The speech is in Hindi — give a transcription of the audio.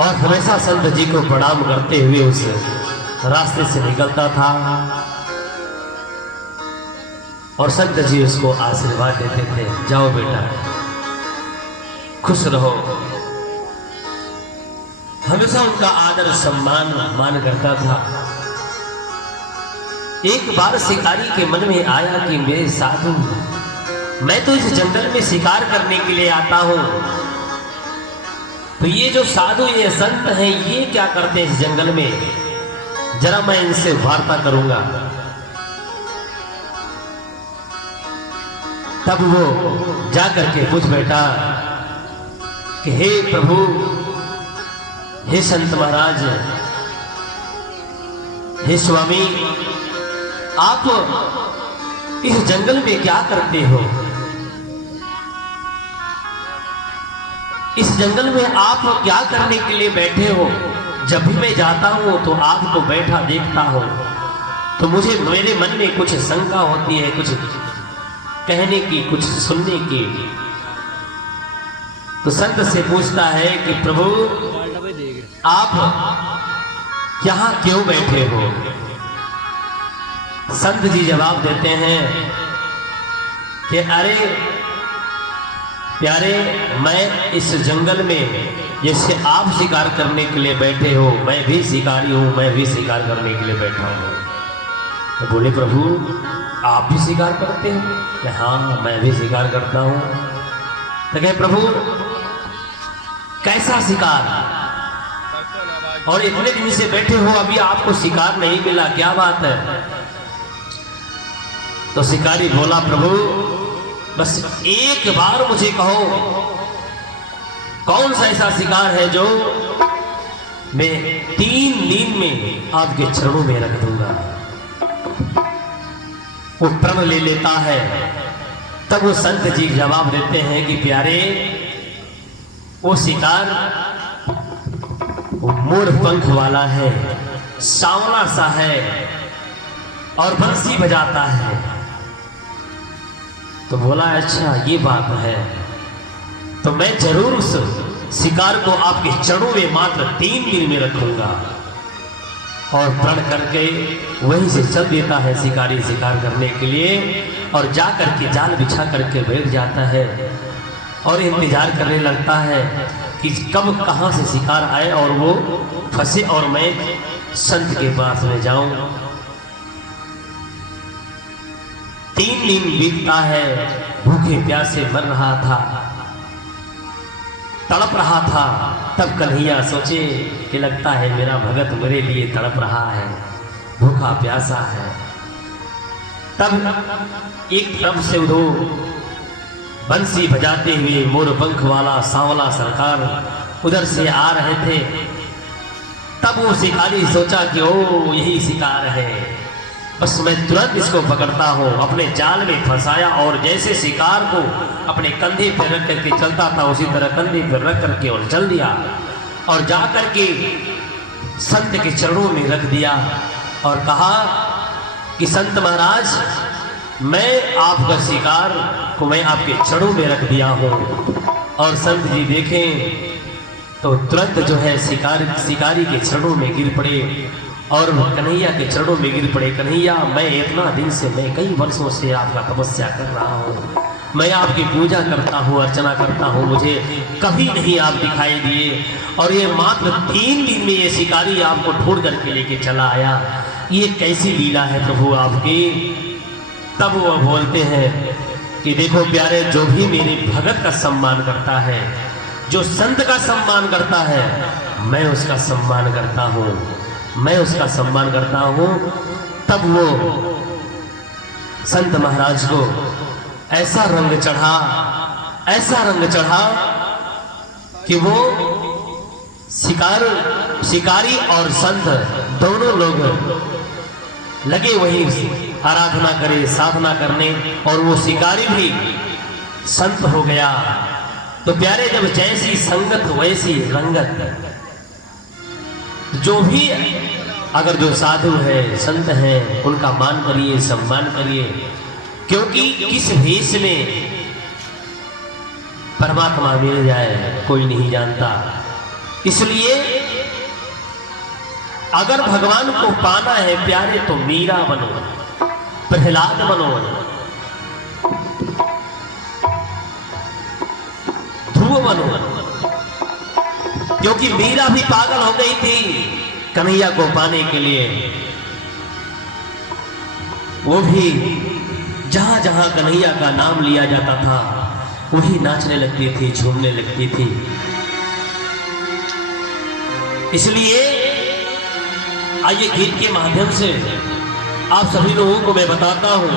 और हमेशा संत जी को प्रणाम करते हुए उस रास्ते से निकलता था और संत जी उसको आशीर्वाद देते थे, जाओ बेटा खुश रहो। हमेशा उनका आदर सम्मान मान करता था। एक बार शिकारी के मन में आया कि मेरे साधु, मैं तो इस जंगल में शिकार करने के लिए आता हूं, तो ये जो साधु ये संत हैं ये क्या करते हैं इस जंगल में, जरा मैं इनसे वार्ता करूंगा। तब वो जाकर के पूछ बैठा कि हे प्रभु, हे संत महाराज, हे स्वामी, आप इस जंगल में क्या करते हो? इस जंगल में आप क्या करने के लिए बैठे हो? जब भी मैं जाता हूं तो आपको बैठा देखता हूं तो मुझे मेरे मन में कुछ शंका होती है, कुछ कहने की, कुछ सुनने की। तो संत से पूछता है कि प्रभु आप यहां क्यों बैठे हो? संत जी जवाब देते हैं कि अरे प्यारे, मैं इस जंगल में जैसे आप शिकार करने के लिए बैठे हो, मैं भी शिकारी हूं, मैं भी शिकार करने के लिए बैठा हूं। तो बोले प्रभु आप भी शिकार करते हो? कि हाँ मैं भी शिकार करता हूं। तो कहे प्रभु कैसा शिकार? और इतने दिन से बैठे हो अभी आपको शिकार नहीं मिला, क्या बात है? तो शिकारी बोला प्रभु बस एक बार मुझे कहो, कौन सा ऐसा शिकार है जो मैं 3 दिन में आपके चरणों में रख दूंगा। वो प्रण ले लेता है। तब वो संत जी जवाब देते हैं कि प्यारे, वो शिकार वो मोर पंख वाला है, सांवला सा है और बंसी बजाता है। तो बोला अच्छा ये बात है, तो मैं जरूर उस शिकार को आपके चरणों में मात्र 3 दिन में रखूंगा। और प्रण करके वहीं से चल देता है शिकारी शिकार करने के लिए, और जाकर के जाल बिछा करके बैठ जाता है और इंतजार करने लगता है कि कब कहां से शिकार आए और वो फंसे और मैं संत के पास में जाऊं। 3 दिन बीतता है, भूखे प्यासे मर रहा था, तड़प रहा था। तब कन्हैया सोचे कि लगता है मेरा भगत मेरे लिए तड़प रहा है, भूखा प्यासा है। तब एक तरफ से उधर बंसी बजाते हुए मोर पंख वाला सांवला सरकार उधर से आ रहे थे। तब वो शिकारी सोचा कि ओ यही शिकार है, बस मैं तुरंत इसको पकड़ता हूँ। अपने जाल में फंसाया और जैसे शिकार को अपने कंधे पर रख करके चलता था उसी तरह कंधे पर रख करके और चल दिया और जा करके संत के चरणों में रख दिया और कहा कि संत महाराज, मैं आपका शिकार को मैं आपके चरणों में रख दिया हूँ। और संत जी देखें तो तुरंत जो है शिकारी के चरणों में गिर पड़े और कन्हैया के चरणों में गिर पड़े। कन्हैया, मैं इतना दिन से, मैं कई वर्षों से आपका तपस्या कर रहा हूँ, मैं आपकी पूजा करता हूँ, अर्चना करता हूँ, मुझे कभी नहीं आप दिखाई दिए और ये मात्र 3 दिन में ये शिकारी आपको ढूंढ करके लेके चला आया, ये कैसी लीला है प्रभु आपकी? तब वो बोलते हैं कि देखो प्यारे, जो भी मेरे भगत का सम्मान करता है, जो संत का सम्मान करता है, मैं उसका सम्मान करता हूँ, मैं उसका सम्मान करता हूँ। तब वो संत महाराज को ऐसा रंग चढ़ा, ऐसा रंग चढ़ा कि वो शिकारी और संत दोनों लोग लगे वही आराधना करे, साधना करने, और वो शिकारी भी संत हो गया। तो प्यारे, जब जैसी संगत वैसी रंगत। जो भी अगर जो साधु है, संत है, उनका मान करिए, सम्मान करिए, क्योंकि किस भेष में परमात्मा मिल जाए कोई नहीं जानता। इसलिए अगर भगवान को पाना है प्यारे तो मीरा बनो, प्रहलाद बनो, ध्रुव बनो। क्योंकि मीरा भी पागल हो गई थी कन्हैया को पाने के लिए। वो भी जहां जहां कन्हैया का नाम लिया जाता था वही नाचने लगती थी, झूमने लगती थी। इसलिए आइए गीत के माध्यम से आप सभी लोगों को मैं बताता हूं